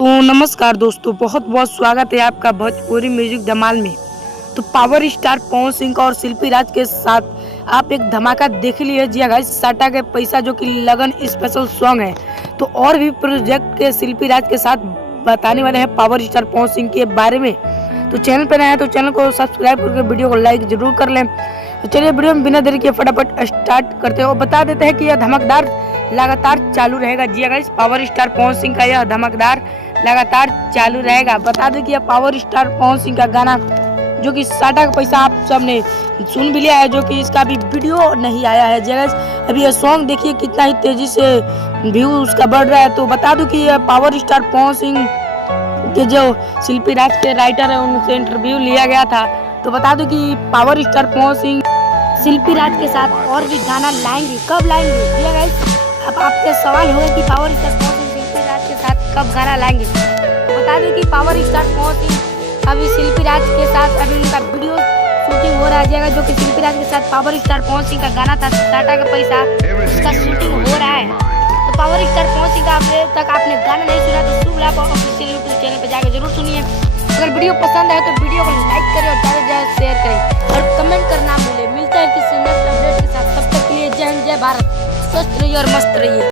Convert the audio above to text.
तो नमस्कार दोस्तों, बहुत बहुत स्वागत है आपका भोजपुरी म्यूजिक धमाल में। तो पावर स्टार पवन सिंह और शिल्पी राज के साथ आप एक धमाका देख लिए। जी गाइस, साटा के पैसा जो कि लगन स्पेशल सॉन्ग है। तो और भी प्रोजेक्ट के शिल्पी राज के साथ बताने वाले हैं पावर स्टार पवन सिंह के बारे में। तो चैनल पर नया है तो चैनल को सब्सक्राइब करके वीडियो को लाइक जरूर कर लें। तो चलिए वीडियो में बिना देरी के फटाफट स्टार्ट करते हैं और बता देते हैं कि यह धमाकेदार लगातार चालू रहेगा। जी guys, power star Pawan Singh का यह धमाकेदार लगातार चालू रहेगा। बता दें कि यह पावर स्टार पवन सिंह का गाना जो कि साटा का पैसा आप सबने सुन भी लिया है, जो कि इसका भी वीडियो नहीं आया है। जी गाइस, अभी यह सॉन्ग देखिए कितना ही तेजी से व्यू उसका बढ़ रहा है। तो बता दूं कि यह पावर स्टार पवन सिंह के जो शिल्पी राज के राइटर है उनसे इंटरव्यू लिया गया था। तो बता दूं कि पावर स्टार पवन सिंह शिल्पी राज के साथ और भी गाना लाएंगे। कब लाएंगे? जी गाइस, अब आपके सवाल होगा कि पावर स्टार पवन सिंह शिल्पी राज के साथ कब गाना लाएंगे। तो बता दें कि पावर स्टार पवन सिंह अभी शिल्पी राज के साथ अभी उनका वीडियो शूटिंग हो रहा है, जो कि शिल्पी राज के साथ पावर स्टार पवन सिंह का गाना था साटा का पैसा, उसका शूटिंग हो रहा है। तो पावर स्टार पवन सिंह का अभी तक आपने गाना नहीं सुना तो शुभ लाभ ऑफिशियल यूट्यूब चैनल पर जाकर जरूर सुनिए। अगर वीडियो पसंद आए तो वीडियो को लाइक करें और ज़्यादा से ज़्यादा शेयर करें और कमेंट करना भूलें। मिलते हैं किसी नेक्स्ट अपडेट के साथ, तब तक के लिए जय हिंद, जय भारत। स्वस्थ रहिए और मस्त रहिए।